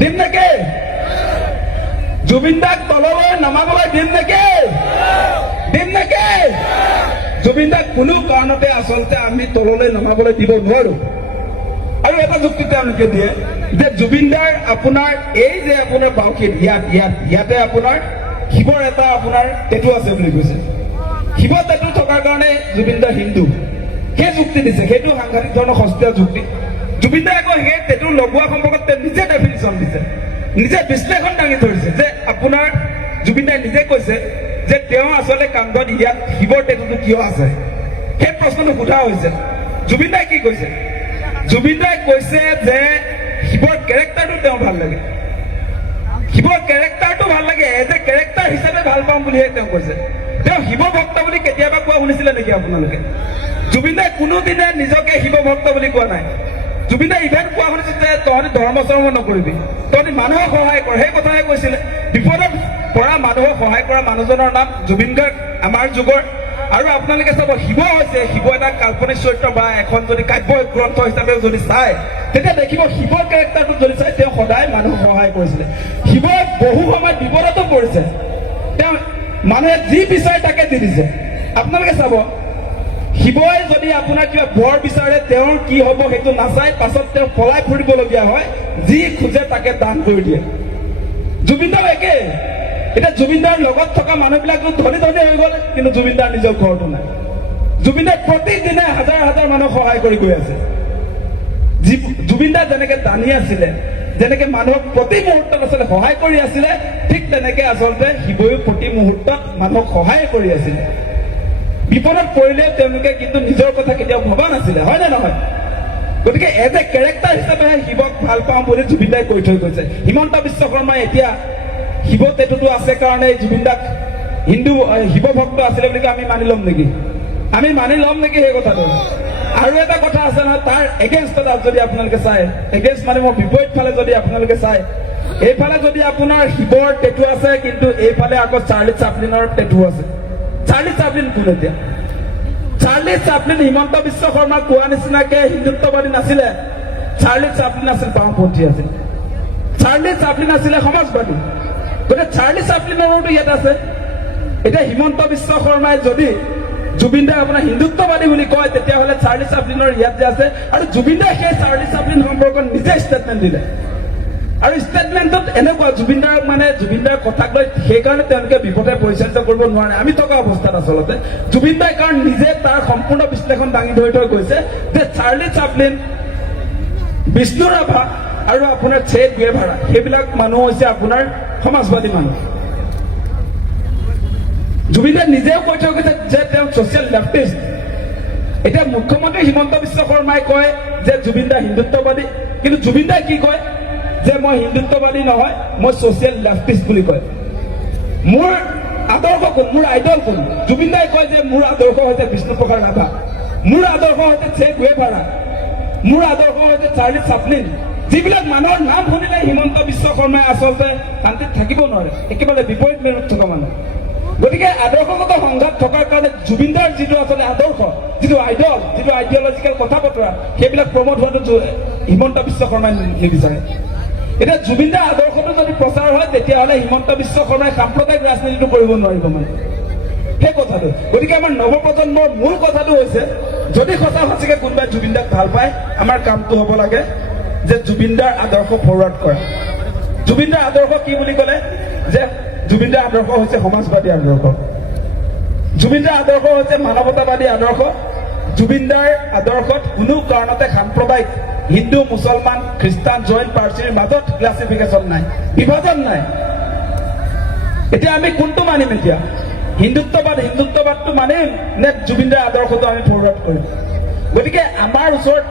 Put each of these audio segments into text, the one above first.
দিম নেকি? জুবিন দাক তললৈ নমাবলৈ দিম নেকি? দিম নেকি? জুবিন দাক কোনো কাৰণতে আচলতে আমি তললৈ নমাবলৈ দিব নোৱাৰো। আৰু এটা যুক্তি তেওঁলোকে দিয়ে যে জুবিন দাৰ আপোনাৰ এই যে আপোনাৰ বাউসীত ইয়াতে আপোনাৰ শিৱৰ এটা আপোনাৰ টেটু আছে বুলি কৈছে। শিৱ টেটু থকাৰ কাৰণে জুবিন দা হিন্দু, সেই যুক্তি দিছে। সেইটো সাংঘাতিক ধৰণৰ সস্তীয়া যুক্তি। জুবিন দাই আকৌ সেই টেটু লগোৱা সম্পৰ্কত নিজে ডেফিনিশ্যন দিছে, নিজে বিশ্লেষণ দাঙি ধৰিছে যে আপোনাৰ জুবিন দাই নিজে কৈছে যে তেওঁ আচলতে কান্ধত ইয়াত শিৱৰ টেটুটো কিয় আছে, সেই প্ৰশ্নটো সোধা হৈছে। জুবিন দাই কি কৈছে? জুবিন দাই কৈছে যে শিৱৰ কেৰেক্টাৰটো তেওঁ ভাল লাগে, শিৱৰ কেৰেক্টাৰটো ভাল লাগে, এজ এ কেৰেক্টাৰ হিচাপে ভাল পাম বুলিহে তেওঁ কৈছে। তেওঁ শিৱ ভক্ত বুলি কেতিয়াবা কোৱা শুনিছিলে নেকি আপোনালোকে? জুবিন দাই কোনোদিনে নিজকে শিৱ ভক্ত বুলি কোৱা নাই। জুবিন দাই ইভেন কোৱা শুনিছে যে তহঁতি ধৰ্ম চৰ্ম নকৰিবি, তহঁতি মানুহক সহায় কৰ, সেই কথাহে কৈছিলে। বিপদত পৰা মানুহক সহায় কৰা মানুহজনৰ নাম জুবিন গাৰ্গ আমাৰ যুগৰ। আৰু আপোনালোকে চাব, শিৱ হৈছে, শিৱ এটা কাল্পনিক চৰিত্ৰ বা এখন যদি কাব্য গ্ৰন্থ হিচাপে যদি চাই তেতিয়া দেখিব শিৱৰ কেৰেক্টাৰটো যদি চাই তেওঁ সদায় মানুহক সহায় কৰিছিলে। শিৱই বহু সময়ত বিপদতো পৰিছে, তেওঁ মানুহে যি বিচাৰে তাকে দি দিছে। আপোনালোকে চাব, শিৱই যদি আপোনাৰ কিবা বৰ বিচাৰে তেওঁৰ কি হ'ব সেইটো নাচাই, পাছত তেওঁ পলাই ফুৰিবলগীয়া হয়, যি খোজে তাকে দান কৰি দিয়ে। জুবিন দাও একে। এতিয়া জুবিন দাৰ লগত থকা মানুহবিলাকো ধনী ধনী হৈ গ'ল, কিন্তু জুবিন দাৰ নিজৰ ঘৰটো নাই। জুবিন দাই প্ৰতিদিনে হাজাৰ হাজাৰ মানুহক সহায় কৰি গৈ আছে। জুবিন দা যেনেকে দানী আছিলে, যেনেকে মানুহক প্ৰতি মুহূৰ্তত আচলতে সহায় কৰি আছিলে, ঠিক তেনেকে আচলতে শিৱইও প্ৰতি মুহূৰ্তত মানুহক সহায় কৰি আছিলে। বিপদত পৰিলেও তেওঁলোকে কিন্তু নিজৰ কথা কেতিয়াও ভবা নাছিলে, হয় নে নহয়? গতিকে এজ এ কেৰেক্টাৰ হিচাপে শিৱক ভাল পাওঁ বুলি জুবিন দাই কৈ থৈ গৈছে। হিমন্ত বিশ্ব শৰ্মাই এতিয়া শিৱ টেটুটো আছে কাৰণে জুবিন দাক হিন্দু শিৱ ভক্ত আছিলে বুলি আমি মানি ল'ম নেকি? আমি মানি ল'ম নেকি সেই কথাটো? আৰু এটা কথা আছে নহয়, তাৰ এগেইনষ্টত যদি আপোনালোকে চাই, এগেইনষ্ট মানে মোৰ বিপৰীত ফালে যদি আপোনালোকে চাই, এইফালে যদি আপোনাৰ শিৱৰ টেটু আছে, কিন্তু এইফালে আকৌ চাৰ্লি চাপলিনৰ টেটু আছে। চাৰ্লি চাপলিন কোন এতিয়া? চাৰ্লি চাপলিন হিমন্ত বিশ্ব শৰ্মা কোৱা নিচিনাকে হিন্দুত্ববাদী নাছিলে। চাৰ্লি চাপলিন আছিল বাওঁপন্থী আছিল, চাৰ্লি চাপলিন আছিলে সমাজবাদী। গতিকে চাৰ্লি চাপলিনৰো ইয়াত আছে। এতিয়া হিমন্ত বিশ্ব শৰ্মাই যদি জুবিন দাই আপোনাৰ হিন্দুত্ববাদী বুলি কয়, তেতিয়াহ'লে চাৰ্লি চাপলিনৰ ইয়াত যে আছে। আৰু জুবিন দাই সেই চাৰ্লি চাপলিন সম্পৰ্কত নিজে ষ্টেটমেণ্ট দিলে। আৰু ষ্টেটমেণ্টত এনেকুৱা জুবিন দাৰ কথাক লৈ সেইকাৰণে তেওঁলোকে বিপদে পৰিচালিত কৰিব নোৱাৰে আমি থকা অৱস্থাত। আচলতে জুবিন দাই কাৰণ নিজে তাৰ সম্পূৰ্ণ বিশ্লেষণ দাঙি ধৰি থৈ গৈছে যে চাৰ্লি চাপলিন, বিষ্ণু ৰাভা আৰু আপোনাৰ চে গুয়েভাৰা সেইবিলাক মানুহ হৈছে আপোনাৰ সমাজবাদী মানুহ। জুবিন দাই নিজেও কৈ থৈ গৈছে যে তেওঁ ছচিয়েল লেফটিষ্ট। এতিয়া মুখ্যমন্ত্ৰী হিমন্ত বিশ্ব শৰ্মাই কয় যে জুবিন দা হিন্দুত্ববাদী, কিন্তু জুবিন দাই কি কয় যে মই হিন্দুত্ববাদী নহয়, মই ছচিয়েল লেফটিষ্ট বুলি কয়। মোৰ আদৰ্শ কোন, মোৰ আইডল কোন? জুবিন দাই কয় যে মোৰ আদৰ্শ হৈছে বিষ্ণুপ্ৰসাদ ৰাভা, মোৰ আদৰ্শ হৈছে চে গুয়েভাৰা, মোৰ আদৰ্শ হৈছে চাৰ্লি চাপলিন। যিবিলাক মানুহৰ নাম শুনিলে হিমন্ত বিশ্ব শৰ্মাই আচলতে শান্তিত থাকিব নোৱাৰে, একেবাৰে বিপৰীত মেৰুত থকা মানুহ। গতিকে আদৰ্শগত সংঘাত থকাৰ কাৰণে জুবিন দাৰ যিটো আচলতে আদৰ্শ, যিটো আইডল, যিটো আইডিঅলজিকেল কথা বতৰা, সেইবিলাক প্ৰমোট হোৱাটো হিমন্ত বিশ্ব শৰ্মাই নিবিচাৰে। এতিয়া জুবিন দাৰ আদৰ্শটো যদি প্ৰচাৰ হয়, তেতিয়াহ'লে হিমন্ত বিশ্ব শৰ্মাই সাম্প্ৰদায়িক ৰাজনীতিটো কৰিব নোৱাৰিব মানে সেই কথাটো। গতিকে আমাৰ নৱপ্ৰজন্মৰ মূল কথাটো হৈছে, যদি সঁচা সঁচাকে কোনোবাই জুবিন দাক ভাল পায়, আমাৰ কামটো হ'ব লাগে যে জুবিন দাৰ আদৰ্শ ফৰৱাৰ্ড কৰা। জুবিন দাৰ আদৰ্শ কি বুলি ক'লে যে জুবিন দাৰ আদৰ্শ হৈছে সমাজবাদী আদৰ্শ, জুবিন দাৰ আদৰ্শ হৈছে মানৱতাবাদী আদৰ্শ। জুবিন দাৰ আদৰ্শত কোনো কাৰণতে সাম্প্ৰদায়িক হিন্দু, মুছলমান, খ্ৰীষ্টান, জৈন, পাৰ্চীৰ মাজত ক্লাছিফিকেশ্যন নাই, বিভাজন নাই। এতিয়া আমি কোনটো মানিম? এতিয়া হিন্দুত্ববাদটো মানিম নে জুবিন দাৰ আদৰ্শটো আমি ফৰৱাৰ্ড কৰিম? গতিকে আমাৰ ওচৰত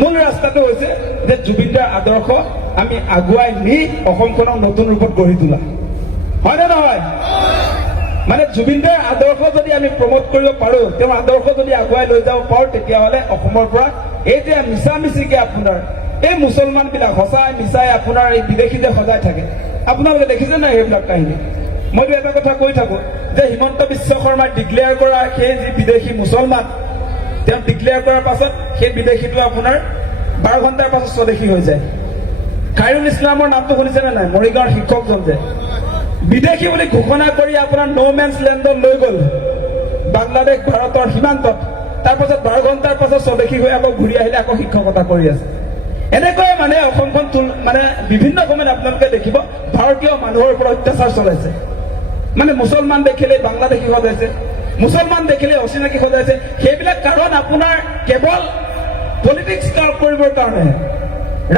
মূল ৰাস্তাটো হৈছে যে জুবিন দাৰ আদৰ্শ আমি আগুৱাই নি অসমখনক নতুন ৰূপত গঢ়ি তোলা, হয় নে নহয়? মানে জুবিন দাৰ আদৰ্শ যদি আমি প্ৰমোট কৰিব পাৰো, তেওঁৰ আদৰ্শ যদি আগুৱাই লৈ যাব পাৰো, তেতিয়াহ'লে অসমৰ পৰা এই যে মিছামিছিকে আপোনাৰ এই মুছলমান বিলাক সঁচাই মিছাই আপোনাৰ এই বিদেশী যে সজাই থাকে, আপোনালোকে দেখিছে নাই সেইবিলাক কাহিনী? মইতো এটা কথা কৈ থাকো যে হিমন্ত বিশ্ব শৰ্মাই ডিক্লেয়াৰ কৰা সেই যি বিদেশী মুছলমান, তেওঁ ডিক্লেয়াৰ কৰাৰ পাছত সেই বিদেশীটো আপোনাৰ 12 ঘণ্টাৰ পাছত স্বদেশী হৈ যায়। খাইৰুল ইছলামৰ নামটো শুনিছেনে নাই? মৰিগাঁৱৰ শিক্ষকজন যে বিদেশী বুলি ঘোষণা কৰি আপোনাৰ ন' মেন্স লেণ্ডত লৈ গ'ল বাংলাদেশ ভাৰতৰ সীমান্তত। তাৰপাছত 12 ঘণ্টাৰ পাছত স্বদেশী হৈ আকৌ ঘূৰি আহিলে, আকৌ শিক্ষকতা কৰি আছে। এনেকৈ মানে অসমখন মানে বিভিন্ন সময়ত আপোনালোকে দেখিব ভাৰতীয় মানুহৰ ওপৰত অত্যাচাৰ চলাইছে। মানে মুছলমান দেখিলে বাংলাদেশী সজাইছে, মুছলমান দেখিলে অচিনাকি সজাইছে। সেইবিলাক কাৰণ আপোনাৰ কেৱল পলিটিক্স কৰিবৰ কাৰণে,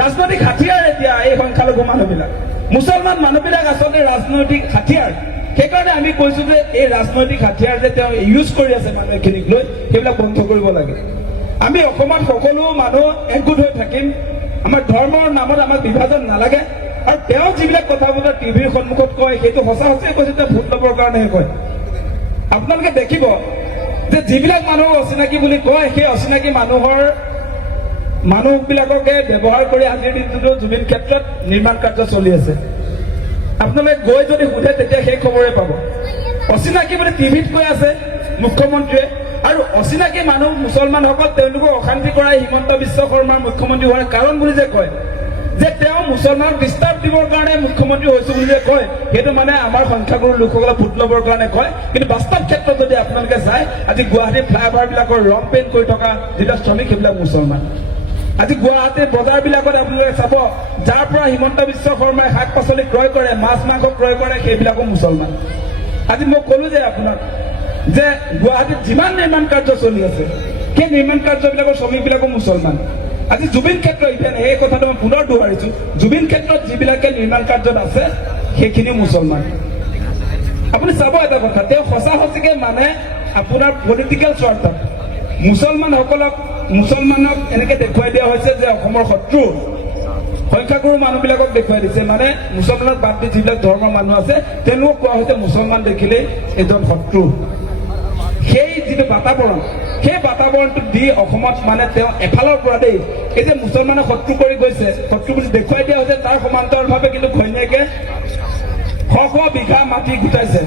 ৰাজনৈতিক হাতিয়াৰ। এতিয়া এই সংখ্যালঘু মানুহবিলাক, মুছলমান মানুহবিলাক আচলতে ৰাজনৈতিক হাতিয়াৰ। সেইকাৰণে আমি কৈছো যে এই ৰাজনৈতিক হাতিয়াৰ যে তেওঁ ইউজ কৰি আছে মানুহখিনিক লৈ, সেইবিলাক বন্ধ কৰিব লাগে। আমি অসমত সকলো মানুহ একগোট হৈ থাকিম, আমাৰ ধৰ্মৰ নামত আমাক বিভাজন নালাগে। আৰু তেওঁ যিবিলাক কথা বতৰা টিভিৰ সন্মুখত কয় সেইটো সঁচা সঁচাই কৈছে, তেওঁ ভোট ল'বৰ কাৰণেহে কয়। আপোনালোকে দেখিব যে যিবিলাক মানুহ অচিনাকি বুলি কয়, সেই অচিনাকি মানুহবিলাককে ব্যৱহাৰ কৰি আজিৰ দিনটোতো জুবিন ক্ষেত্ৰত নিৰ্মাণ কাৰ্য চলি আছে। আপোনালোকে গৈ যদি সোধে তেতিয়া সেই খবৰে পাব। অচিনাকি বুলি টিভিত কৈ আছে মুখ্যমন্ত্ৰীয়ে, আৰু অচিনাকি মানুহ মুছলমানসকল তেওঁলোকক অশান্তি কৰাই হিমন্ত বিশ্ব শৰ্মাৰ মুখ্যমন্ত্ৰী হোৱাৰ কাৰণ বুলি যে কয়, যে তেওঁ মুছলমানক ডিষ্টাৰ্ব দিবৰ কাৰণে মুখ্যমন্ত্ৰী হৈছো বুলি যে কয়, সেইটো মানে আমাৰ সংখ্যাগুৰু লোকসকলে ভোট ল'বৰ কাৰণে কয়। কিন্তু বাস্তৱ ক্ষেত্ৰত যদি আপোনালোকে চায়, আজি গুৱাহাটীৰ ফ্লাইঅভাৰ বিলাকৰ ৰং পেইণ্ট কৰি থকা যিবিলাক শ্ৰমিক সেইবিলাক মুছলমান। আজি গুৱাহাটীৰ বজাৰবিলাকত আপোনালোকে চাব, যাৰ পৰা হিমন্ত বিশ্ব শৰ্মাই শাক পাচলি ক্ৰয় কৰে, মাছ মাংস ক্ৰয় কৰে, সেইবিলাকো মুছলমান। আজি মই ক'লো যে আপোনাক যে গুৱাহাটীত যিমান নিৰ্মাণ কাৰ্য চলি আছে, সেই নিৰ্মাণ কাৰ্যবিলাকৰ শ্ৰমিকবিলাকো মুছলমান। আজি জুবিন ক্ষেত্ৰ, ইভেন এই কথাটো মই পুনৰ দোহাৰিছো, জুবিন ক্ষেত্ৰত যিবিলাকে নিৰ্মাণ কাৰ্যত আছে সেইখিনিও মুছলমান। আপুনি চাব এটা কথা, তেওঁ সঁচা সঁচিকে মানে আপোনাৰ পলিটিকেল স্বাৰ্থত মুছলমানক এনেকে দেখুৱাই দিয়া হৈছে যে অসমৰ শত্ৰু। সংখ্যাগুৰু মানুহবিলাকক দেখুৱাই দিছে, মানে মুছলমানক বাদ দি যিবিলাক ধৰ্মৰ মানুহ আছে তেওঁলোকক কোৱা হৈছে মুছলমান দেখিলেই এজন শত্ৰু। সেই যিটো বাতাবৰণ, সেই বাতাবৰণটো দি অসমত মানে তেওঁ এফালৰ পৰা দেই এই যে মুছলমানক শত্ৰু কৰি গৈছে, শত্ৰু বুলি দেখুৱাই দিয়া হৈছে, তাৰ সমান্তৰালভাৱে কিন্তু ঘৈণীয়েকে শ বিঘা মাটি গোটাইছে,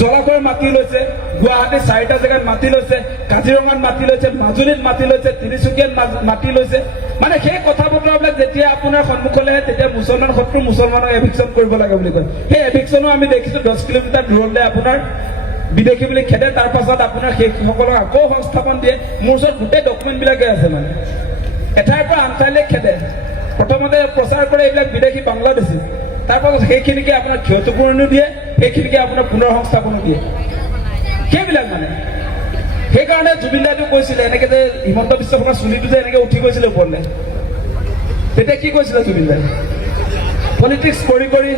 জলাশয়ৰ মাটি লৈছে, গুৱাহাটীৰ 4টা জেগাত মাটি লৈছে, কাজিৰঙাত মাটি লৈছে, মাজুলীত মাটি লৈছে, তিনিচুকীয়াত মাটি লৈছে। মানে সেই কথা বতৰাবিলাক যেতিয়া আপোনাৰ সন্মুখলৈ আহে, তেতিয়া মুছলমান শত্ৰু মুছলমানক এভিকশ্যন কৰিব লাগে বুলি কয়। সেই এভিকশ্যনো আমি দেখিছো 10 কিলোমিটাৰ দূৰলৈ আপোনাৰ বিদেশী বুলি খেদে, তাৰ পাছত আপোনাৰ সেইসকলক আকৌ সংস্থাপন দিয়ে। মোৰ ওচৰত গোটেই ডকুমেণ্টবিলাকে আছে, মানে এঠাইৰ পৰা আন ঠাইলৈ খেদে। প্ৰথমতে প্ৰচাৰ কৰে এইবিলাক বিদেশী বাংলাদেশী, তাৰ পাছত সেইখিনিকে আপোনাৰ ক্ষতিপূৰণো দিয়ে, সেইখিনিকে আপোনাৰ পুনৰ সংস্থাপনো দিয়ে, সেইবিলাক মানে। সেইকাৰণে জুবিন দাইটো কৈছিলে এনেকে যে হিমন্ত বিশ্ব শৰ্মাৰ চুলিটো যে এনেকে উঠি গৈছিলে ওপৰলে, তেতিয়া কি কৈছিলে জুবিন দাই? পলিটিক্স কৰি কৰি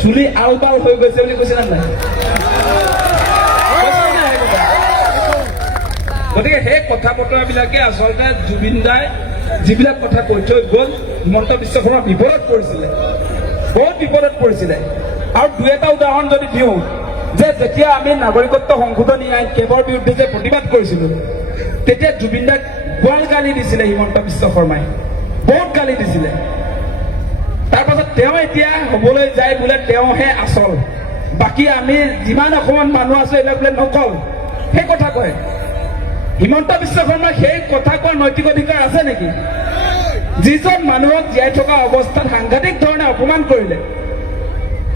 চুলি আল বাল হৈ গৈছে বুলি কৈছিলে নাই? গতিকে সেই কথা বতৰাবিলাকে আচলতে জুবিন দাই যিবিলাক কথা কৈ থৈ গ'ল, হিমন্ত বিশ্ব শৰ্মা বিপদত পৰিছিলে, বহুত বিপদত পৰিছিলে। আৰু 2-এটা উদাহৰণ যদি দিওঁ, যে যেতিয়া আমি নাগৰিকত্ব সংশোধনী আইন কেবৰ বিৰুদ্ধে যে প্ৰতিবাদ কৰিছিলো, তেতিয়া জুবিন দাক গোৱাল গালি দিছিলে হিমন্ত বিশ্ব শৰ্মাই, বহুত গালি দিছিলে। তাৰপাছত তেওঁ এতিয়া হবলৈ যায় বোলে তেওঁহে আচল, বাকী আমি যিমান অসমত মানুহ আছো এইবিলাক বোলে নকল, সেই কথা কয়। হিমন্ত বিশ্ব শৰ্মাই সেই কথা কোৱাৰ নৈতিক অধিকাৰ আছে নেকি? যিজন মানুহক জীয়াই থকা অৱস্থাত সাংঘাতিক ধৰণে অপমান কৰিলে,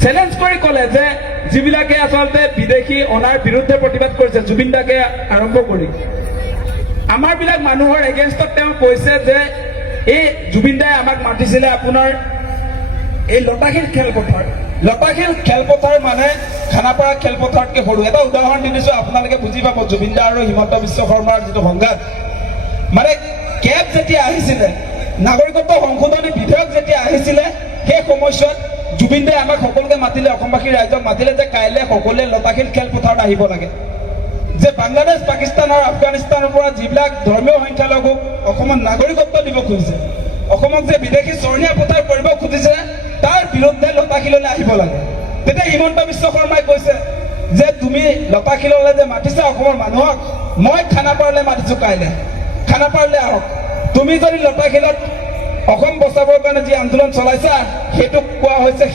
চেলেঞ্জ কৰি ক'লে যে যিবিলাকে আচলতে বিদেশী অনাৰ বিৰুদ্ধে প্ৰতিবাদ কৰিছে, জুবিন দাকে আৰম্ভ কৰি আমাৰ বিলাক মানুহৰ এগেইনষ্টত তেওঁ কৈছে যে এই জুবিন দাই আমাক মাতিছিলে আপোনাৰ এই লতাশিল খেলপথাৰ মানে খানাপাৰা খেলপথাৰতকৈ সৰু। এটা উদাহৰণ দি দিছো, আপোনালোকে বুজি পাব জুবিন দা আৰু হিমন্ত বিশ্ব শৰ্মাৰ যিটো সংঘাত। মানে কেব যেতিয়া আহিছিলে, নাগৰিকত্ব সংশোধনী বিধেয়ক যেতিয়া আহিছিলে, সেই সময়ছোৱাত জুবিন দাই আমাক সকলোকে মাতিলে, অসমবাসী ৰাইজক মাতিলে যে কাইলৈ সকলোৱে লতাশিল খেলপথাৰত আহিব লাগে, যে বাংলাদেশ, পাকিস্তান আৰু আফগানিস্তানৰ পৰা যিবিলাক ধৰ্মীয় সংখ্যালঘুক অসমত নাগৰিকত্ব দিব খুজিছে, অসমক যে বিদেশী চৰণীয়া পথাৰ কৰিব খুজিছে, তাৰ বিৰুদ্ধে লতাশিললৈ আহিব লাগে। তেতিয়া হিমন্ত বিশ্ব শৰ্মাই কৈছে যে তুমি লতাশিললৈ যে মাতিছা অসমৰ মানুহক, মই খানাপাৰালৈ মাতিছো, কাইলৈ খানাপাৰালৈ আহক। তুমি যদি লতাশিলত অসম বচাবৰ কাৰণে যি আন্দোলন চলাইছা, সেইটোক কোৱা হৈছে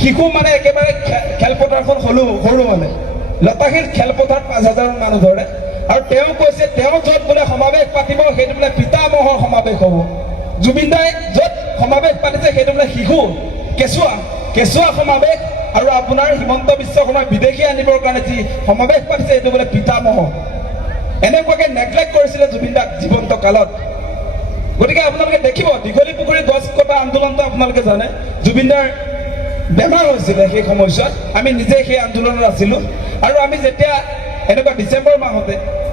শিশু মানে একেবাৰে খেলপথাৰখন সৰু মানে লতাশিল খেলপথাৰত 5,000 মানুহ ধৰে। আৰু তেওঁ কৈছে তেওঁ য'ত বোলে সমাৱেশ পাতিব সেইটো বোলে পিতামহৰ সমাৱেশ হ'ব। জুবিন দাই য'ত সমাৱেশ পাতিছে সেইটো বোলে শিশু কেঁচুৱা সমাৱেশ, আৰু আপোনাৰ হিমন্ত বিশ্ব শৰ্মাই বিদেশী আনিবৰ কাৰণে যি সমাৱেশ পাতিছে এইটো বোলে পিতামহ। এনেকুৱাকে নেগলেক্ট কৰিছিলে জুবিন দাক জীৱন্ত কালত। গতিকে আপোনালোকে দেখিব দীঘলী পুখুৰী গছ কটা আন্দোলনটো আপোনালোকে জানে, জুবিন দাৰ বেমাৰ হৈছিলে সেই সময়ছোৱাত, আমি নিজে সেই আন্দোলনত আছিলোঁ। আৰু আমি যেতিয়া এনেকুৱা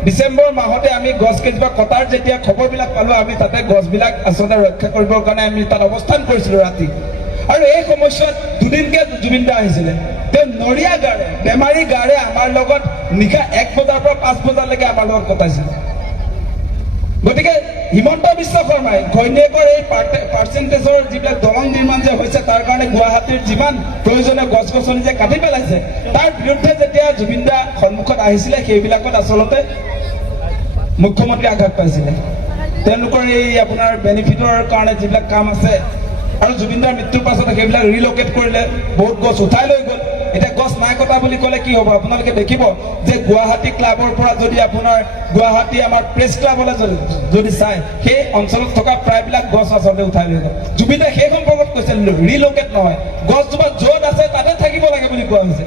ডিচেম্বৰ মাহতে আমি গছ কেইজোপা কটাৰ যেতিয়া খবৰবিলাক পালোঁ, আমি তাতে গছবিলাক আচলতে ৰক্ষা কৰিবৰ কাৰণে আমি তাত অৱস্থান কৰিছিলোঁ ৰাতি। আৰু এই সময়ছোৱাত দুদিনকে জুবিন দা আহিছিলে, তেওঁ নৰিয়া গাৰে বেমাৰী গাৰে আমাৰ লগত নিশা 1 বজাৰ পৰা 5 বজালৈকে আমাৰ লগত কটাইছিলে। গতিকে হিমন্ত বিশ্ব শৰ্মাই ঘৈণীয়েকৰ এই পাৰ্চেণ্টেজৰ যিবিলাক দলং নিৰ্মাণ যে হৈছে তাৰ কাৰণে গুৱাহাটীৰ যিমান প্ৰয়োজনীয় গছ গছনি যে কাটি পেলাইছে তাৰ বিৰুদ্ধে যেতিয়া জুবিন দা সন্মুখত আহিছিলে সেইবিলাকত আচলতে মুখ্যমন্ত্ৰী আঘাত পাইছিলে। তেওঁলোকৰ এই আপোনাৰ বেনিফিটৰ কাৰণে যিবিলাক কাম আছে, আৰু জুবিন দাৰ মৃত্যুৰ পাছত সেইবিলাক ৰিলোকেট কৰিলে, বহুত গছ উঠাই লৈ গ'ল। এতিয়া গছ নাই কটা বুলি ক'লে কি হ'ব? আপোনালোকে দেখিব যে গুৱাহাটী ক্লাবৰ পৰা যদি আপোনাৰ গুৱাহাটী আমাৰ প্ৰেছ ক্লাবলৈ যদি চাই, সেই অঞ্চলত থকা প্ৰায়বিলাক গছ আচলতে উঠাই লৈ গ'ল। জুবিনে সেই সম্পৰ্কত কৈছে ৰিলোকেট নহয়, গছজোপা য'ত আছে তাতে থাকিব লাগে বুলি কোৱা হৈছে।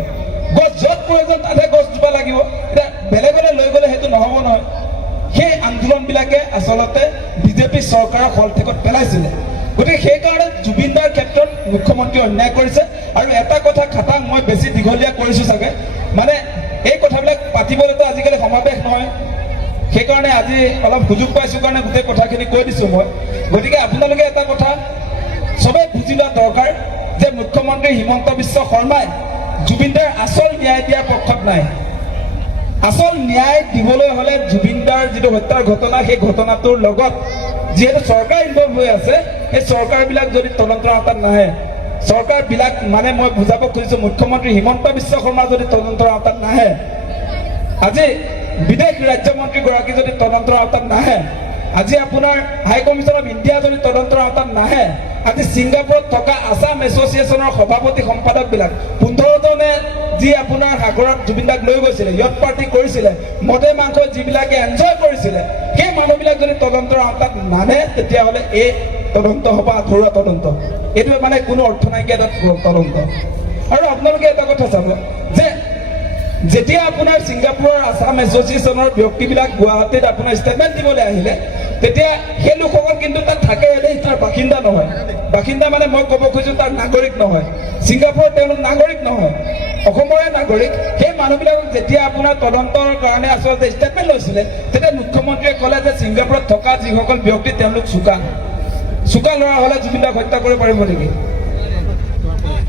গছ য'ত প্ৰয়োজন তাতে গছজোপা লাগিব, এতিয়া বেলেগলৈ লৈ গ'লে সেইটো নহ'ব নহয়। সেই আন্দোলনবিলাকে আচলতে বিজেপি চৰকাৰক হলঠেকত পেলাইছিলে। গতিকে সেইকাৰণে জুবিন দাৰ ক্ষেত্ৰত মুখ্যমন্ত্ৰী অন্যায় কৰিছে। আৰু এটা কথা খাটাং, মই বেছি দীঘলীয়া কৰিছোঁ চাগে, মানে এই কথাবিলাক পাতিবলৈতো আজিকালি সমাৱেশ নহয়, সেইকাৰণে আজি অলপ সুযোগ পাইছোঁ কাৰণে গোটেই কথাখিনি কৈ দিছোঁ মই। গতিকে আপোনালোকে এটা কথা চবেই বুজি লোৱা দৰকাৰ যে মুখ্যমন্ত্ৰী হিমন্ত বিশ্ব শৰ্মাই জুবিন দাৰ আচল ন্যায় দিয়াৰ পক্ষত নাই। আচল ন্যায় দিবলৈ হ'লে জুবিন দাৰ যিটো হত্যাৰ ঘটনা, সেই ঘটনাটোৰ লগত যিহেতু চৰকাৰ ইনভলভ হৈ আছে, সেই চৰকাৰবিলাক যদি তদন্তৰ আওতাত নাহে, চৰকাৰবিলাক মানে মই বুজাব খুজিছোঁ মুখ্যমন্ত্ৰী হিমন্ত বিশ্ব শৰ্মা যদি তদন্তৰ আওতাত নাহে, আজি বিদেশ ৰাজ্যমন্ত্ৰীগৰাকী যদি তদন্তৰ আওতাত নাহে, আজি আপোনাৰ হাই কমিশ্যন অফ ইণ্ডিয়া যদি তদন্তৰ আওতাত নাহে, আজি ছিংগাপুৰত থকা আছাম এছ'চিয়েশ্যনৰ সভাপতি সম্পাদকবিলাক 15জনে যি আপোনাৰ সাগৰত জুবিন দাক লৈ গৈছিলে, য়ট পাৰ্টি কৰিছিলে, মদে মাংস যিবিলাকে এনজয় কৰিছিলে, সেই মানুহবিলাক যদি তদন্তৰ আওতাত নানে, তেতিয়াহ'লে এই তদন্ত হ'ব আধৰুৱা তদন্ত। এইটো মানে কোনো অৰ্থ নাইকিয়া এটা তদন্ত। আৰু আপোনালোকে এটা কথা চাব যে যেতিয়া আপোনাৰ ছিংগাপুৰৰ আছাম এছ'চিয়েশ্যনৰ ব্যক্তিবিলাক গুৱাহাটীত আপোনাৰ ষ্টেটমেণ্ট দিবলৈ আহিলে, তেতিয়া সেই লোকসকল কিন্তু তাত থাকে, এনেই তাৰ বাসিন্দা নহয়। বাসিন্দা মানে মই ক'ব খুজিছোঁ তাৰ নাগৰিক নহয়, ছিংগাপুৰৰ তেওঁলোক নাগৰিক নহয়, অসমৰে নাগৰিক। সেই মানুহবিলাকক যেতিয়া আপোনাৰ তদন্তৰ কাৰণে আচলতে ষ্টেটমেণ্ট লৈছিলে, তেতিয়া মুখ্যমন্ত্ৰীয়ে ক'লে যে ছিংগাপুৰত থকা যিসকল ব্যক্তি তেওঁলোক চোকা ল'ৰা হ'লে জুবিন দাক হত্যা কৰিব পাৰিব নেকি?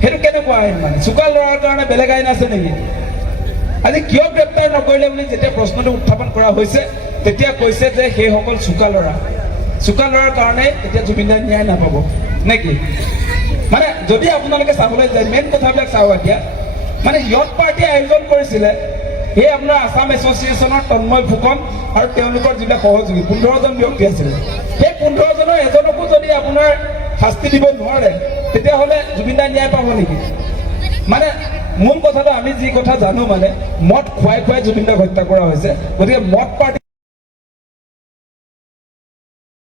সেইটো কেনেকুৱা আইন? মানে চোকা ল'ৰাৰ কাৰণে বেলেগ আইন আছে নেকি? আজি কিয় গ্ৰেপ্তাৰ নকৰিলে বুলি যেতিয়া প্ৰশ্নটো উত্থাপন কৰা হৈছে, তেতিয়া কৈছে যে সেইসকল চোকা ল'ৰাৰ কাৰণে এতিয়া জুবিন দাই ন্যায় নাপাব নেকি? মানে যদি আপোনালোকে চাবলৈ যায়, মেইন কথাবিলাক চাওঁ এতিয়া, মানে য়ট পাৰ্টিয়ে আয়োজন কৰিছিলে এই আপোনাৰ আছাম এছ'চিয়েশ্যনৰ তন্ময় ফুকন আৰু তেওঁলোকৰ যিবিলাক সহযোগী 15জন ব্যক্তি আছিলে, সেই 15জনৰ এজনকো যদি আপোনাৰ শাস্তি দিব নোৱাৰে, তেতিয়াহ'লে জুবিন দাই ন্যায় পাব নেকি? মানে মূল কথাটো আমি যি কথা জানো, মানে মদ খুৱাই জুবিন দাক হত্যা কৰা হৈছে। গতিকে মদ পাৰ্টি